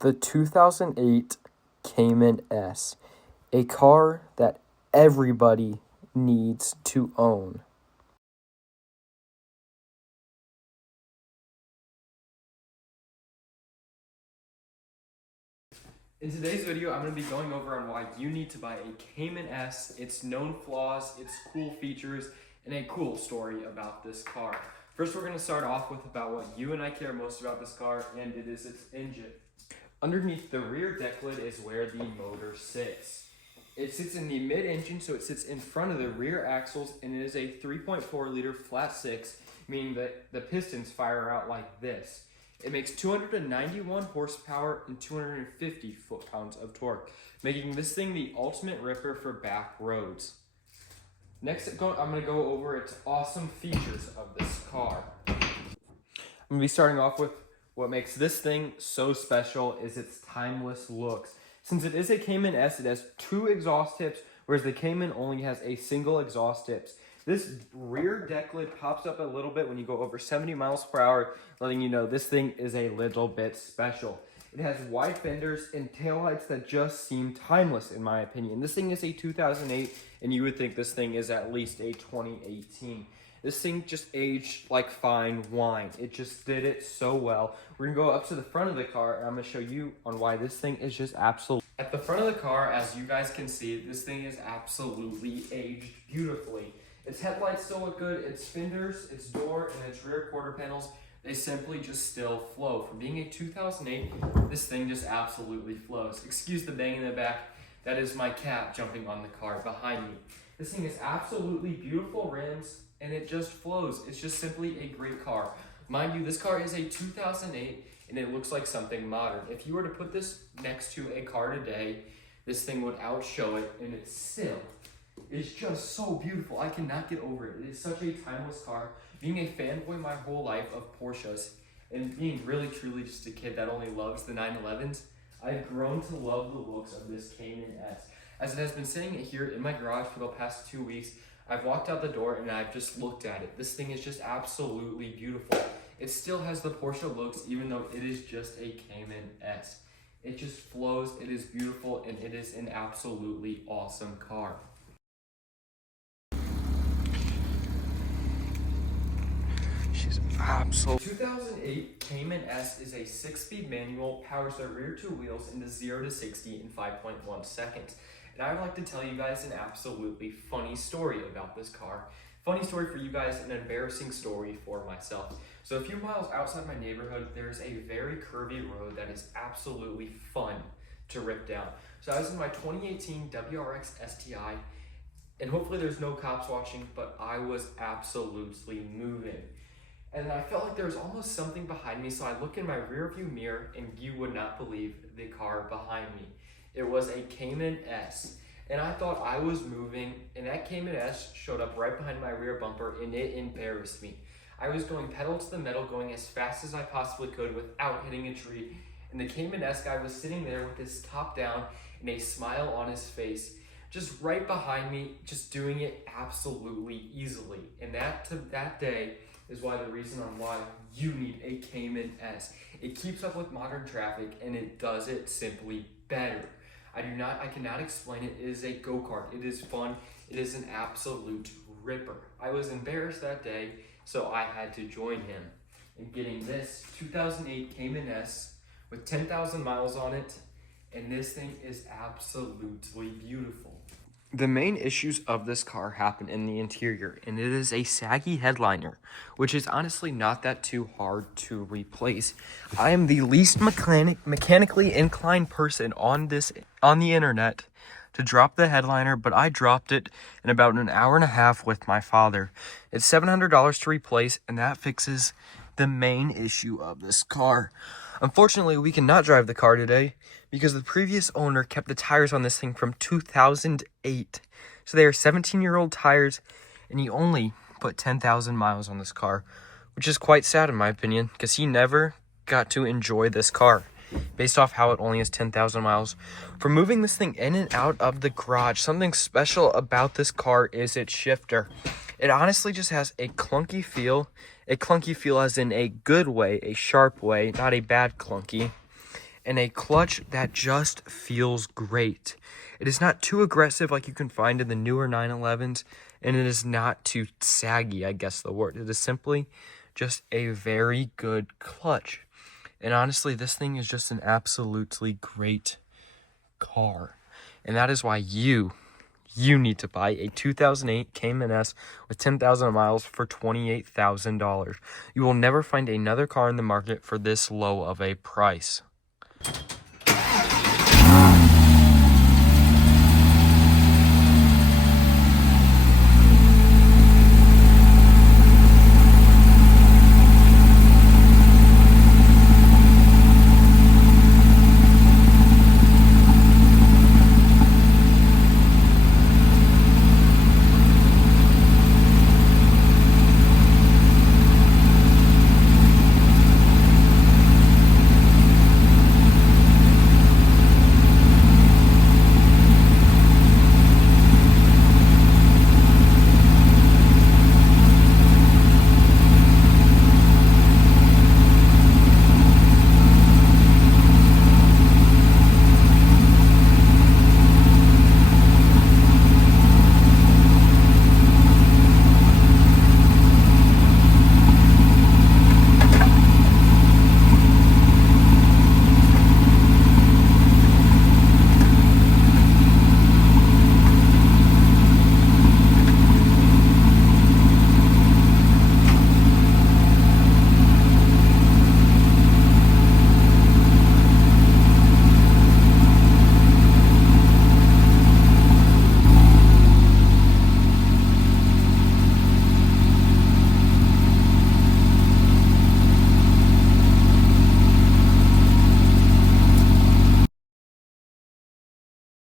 The 2008 Cayman S, a car that everybody needs to own. In today's video, I'm going to be going over on why you need to buy a Cayman S, its known flaws, its cool features, and a cool story about this car. First, we're going to start off with about what you and I care most about this car, and it is its engine. Underneath the rear deck lid is where the motor sits. It sits in the mid-engine, so it sits in front of the rear axles, and it is a 3.4 liter flat six, meaning that the pistons fire out like this. It makes 291 horsepower and 250 foot-pounds of torque, making this thing the ultimate ripper for back roads. Next, I'm going to go over its awesome features of this car. I'm going to be starting off with what makes this thing so special is its timeless looks. Since it is a Cayman S, it has two exhaust tips, whereas the Cayman only has a single exhaust tips. This rear deck lid pops up a little bit when you go over 70 miles per hour, letting you know this thing is a little bit special. It has wide fenders and taillights that just seem timeless in my opinion. This thing is a 2008 and you would think this thing is at least a 2018. This thing just aged like fine wine. It just did it so well. We're gonna go up to the front of the car and I'm gonna show you on why this thing is just absolute. At the front of the car, as you guys can see, this thing is absolutely aged beautifully. Its headlights still look good, its fenders, its door, and its rear quarter panels, they simply just still flow. From being a 2008, this thing just absolutely flows. Excuse the bang in the back, that is my cat jumping on the car behind me. This thing is absolutely beautiful rims, and it just flows. It's just simply a great car. Mind you, this car is a 2008, and it looks like something modern. If you were to put this next to a car today, this thing would outshow it, and it's still is just so beautiful. I cannot get over it. It is such a timeless car. Being a fanboy my whole life of Porsches and being really truly just a kid that only loves the 911s, I've grown to love the looks of this Cayman S. As it has been sitting here in my garage for the past 2 weeks, I've walked out the door and I've just looked at it. This thing is just absolutely beautiful. It still has the Porsche looks even though it is just a Cayman S. It just flows, it is beautiful, and it is an absolutely awesome car. She's absolutely. 2008 Cayman S is a 6-speed manual, powers the rear two wheels into 0 to 60 in 5.1 seconds. And I would like to tell you guys an absolutely funny story about this car. Funny story for you guys, an embarrassing story for myself. So a few miles outside my neighborhood, there's a very curvy road that is absolutely fun to rip down. So I was in my 2018 WRX STI, and hopefully there's no cops watching, but I was absolutely moving. And I felt like there was almost something behind me, so I look in my rear view mirror and you would not believe the car behind me. It was a Cayman S, and I thought I was moving, and that Cayman S showed up right behind my rear bumper, and it embarrassed me. I was going pedal to the metal, going as fast as I possibly could without hitting a tree, and the Cayman S guy was sitting there with his top down and a smile on his face, just right behind me, just doing it absolutely easily. And that day is why the reason on why you need a Cayman S. It keeps up with modern traffic and it does it simply better. I cannot explain it. It is a go-kart. It is fun. It is an absolute ripper. I was embarrassed that day, so I had to join him in getting this 2008 Cayman S with 10,000 miles on it, and this thing is absolutely beautiful. The main issues of this car happen in the interior, and it is a saggy headliner, which is honestly not that too hard to replace. I am the least mechanically inclined person on the internet to drop the headliner, but I dropped it in about an hour and a half with my father. It's $700 to replace, and that fixes the main issue of this car. Unfortunately, we cannot drive the car today because the previous owner kept the tires on this thing from 2008. So they are 17-year-old tires, and he only put 10,000 miles on this car, which is quite sad in my opinion, because he never got to enjoy this car based off how it only has 10,000 miles. For moving this thing in and out of the garage, something special about this car is its shifter. It honestly just has a clunky feel as in a good way, a sharp way, not a bad clunky. and a clutch that just feels great. It is not too aggressive like you can find in the newer 911s, and it is not too saggy, I guess the word. It is simply just a very good clutch. And honestly, this thing is just an absolutely great car. And that is why you need to buy a 2008 Cayman S with 10,000 miles for $28,000. You will never find another car in the market for this low of a price.